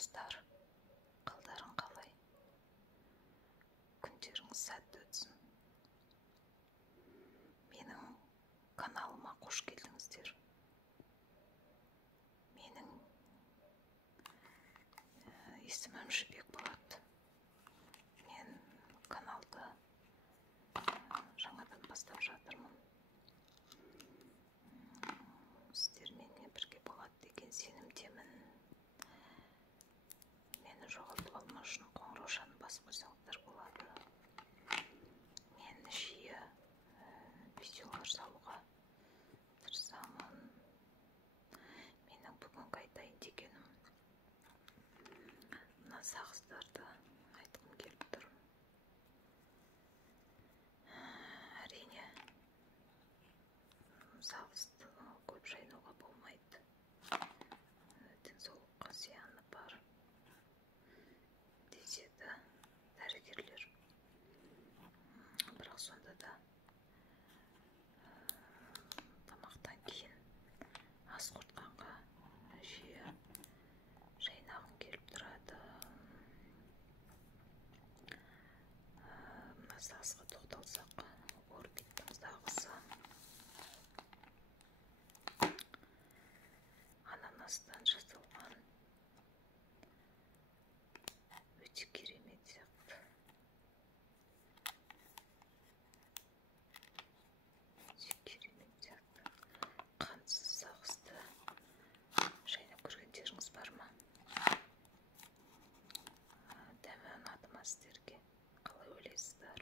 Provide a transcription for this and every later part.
достар, қалдарың қалай? Күндеріңіз сәтті өтсін. Менің каналыма қош келдіңіздер. Менің есімім Жібек болады. Мен каналды жаңадан бастап жатырмын. Сіздермен бірге болады деген сенімдемін. Мені жоғалтып алмау үшін қоңыраушаны басып қойсаңыздар болады. Мен жиі видеолар салуға тырысамын. Менің бүгінгі айтайын дегенім, мына сағыздарды айтқым келіп тұр. Әрине, сағызды көп шайнауға болмайды. Денсаулыққа зияны бар деседі дәрігерлер. Бірақ сонда да тамақтан кейін ас құртқанға жиі шайнағым келіп тұрады. Мына сағызға тоқталсақ, орбиттің сағызы ананастан жасалған, өте керемет сияқты. Қантсыз сағызды шайнап көргендеріңіз бар ма? Дәмі ұнады ма сіздерге? Қалай ойлайсыздар?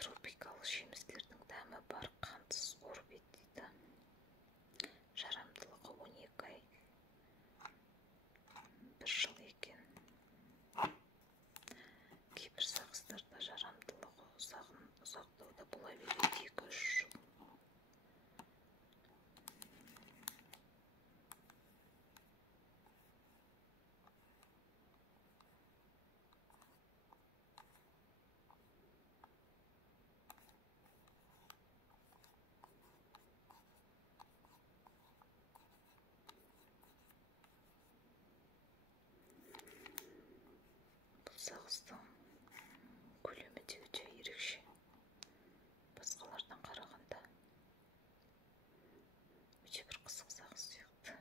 Тропикалық жемістердің дәмі бар қантсыз орбит дейді. Жарамдылығы 12 ай. 1 жыл екен. Кейбір сағыздарда жарамдылығы ұзақтауда бола береді, 2-3 жыл. Бұл сағыздың көлемі де өте ерекше. Басқалардан қарағанда өте бір қызық сағыз сияқты.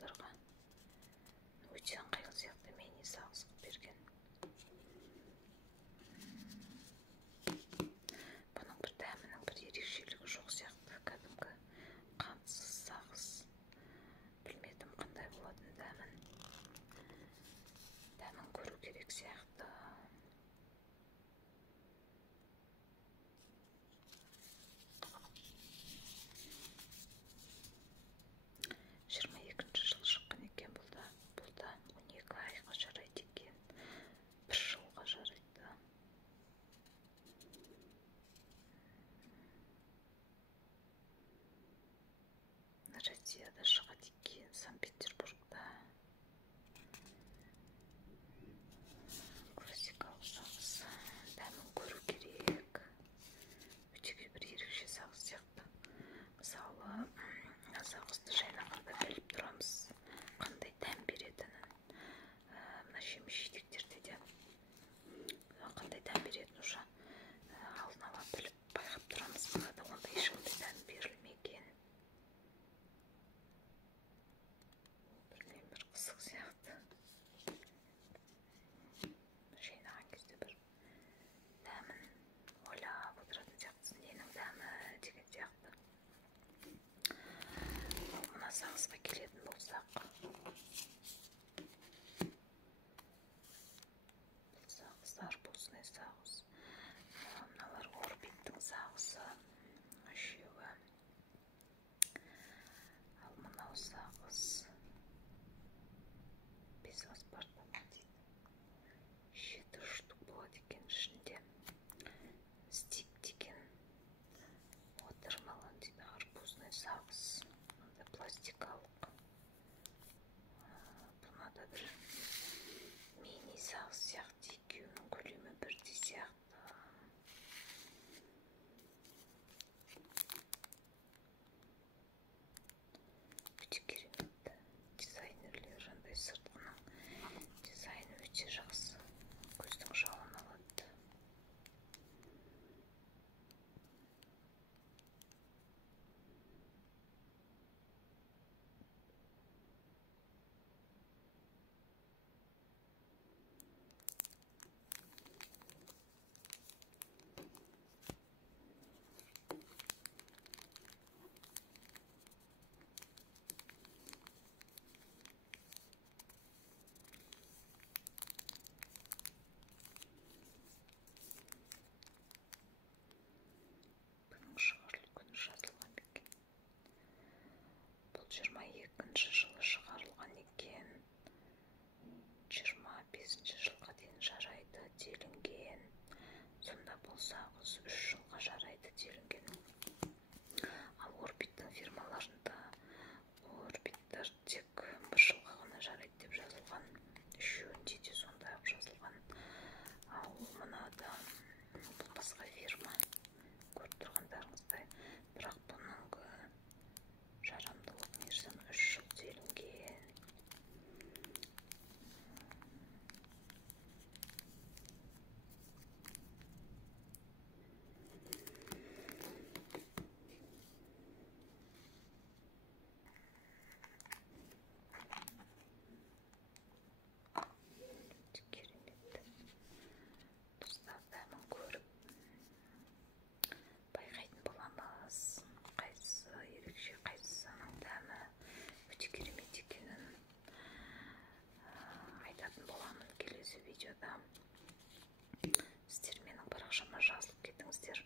балдарға. Өте ыңғайлы сияқты, мені сағыз қылып берген. Бұның бір дәмінің бір ерекшелігі жоқ сияқты, кәдімгі қантсыз сағыз. Білмедім қандай болатын дәмін. Дәмін көру керек сияқты. 22-ші жылы шыққан екен бұл да. 12 айға жарайды екен. 1 жылға жарайды. Россияда шығады екен, Санкт-Петербургта. Классикалық сағыз. Дәмін көру керек. Өте бір ерекше сағыз сияқты. Мысалы, сағызды жайнағанда біліп тұрамыз, қандай дәм беретінін. Мына жеміс-жидектерде де қандай дәм беретінін уже алдын ала біліп байқап тұрамыз. Бұнда ондай ешқандай дәм берілмеген. Білмеймін, бір қызық сияқты. Жайнаған кезде бір дәмін ойлап отыратын сияқтысың, ненің дәмі деген сияқты. Мына сағызға келетін болсақ, бұл сағыз арбузный сағыз. Мыналар орбиттің сағызы, үшеуі. Ал мынау сағыз бесаспарта дейді. 7 штук болады екен ішінде. Стип деген watermelon дейді, арбузный сағыз. Мында пластикалық. Бұнада бір мини сағыз сияқты, екеуінің көлемі бірдей сияқты. Өте керемет дизайнерлер, жандай сыртқының дизайны өте жақсы, көздің жауын алады. Бұның шығарылу күні жазылған екен. Бұл 22-ші жылы шығарылған екен. 25-ші жылға дейін жарайды делінген. Сонда бұл сағыз 3 жылға жарайды делінген. Ал орбиттің фирмаларында орбиттар тек 1 жылға ғана жарайды деп жазылған. Үшеуінде де сондай ақ жазылған. Ал мынада бұл басқа фирма, көріп тұрғандарыңыздай, бірақ бұның жарамдылық мерзімі 3 жыл делінген. Керемет. Достар, дәмін көріп байқайтын боламыз. Қайсысы ерекше, қайсысының дәмі өте керемет екенін айтатын боламын келесі видеода. Сіздер менің парақшама жазылып кетіңіздер.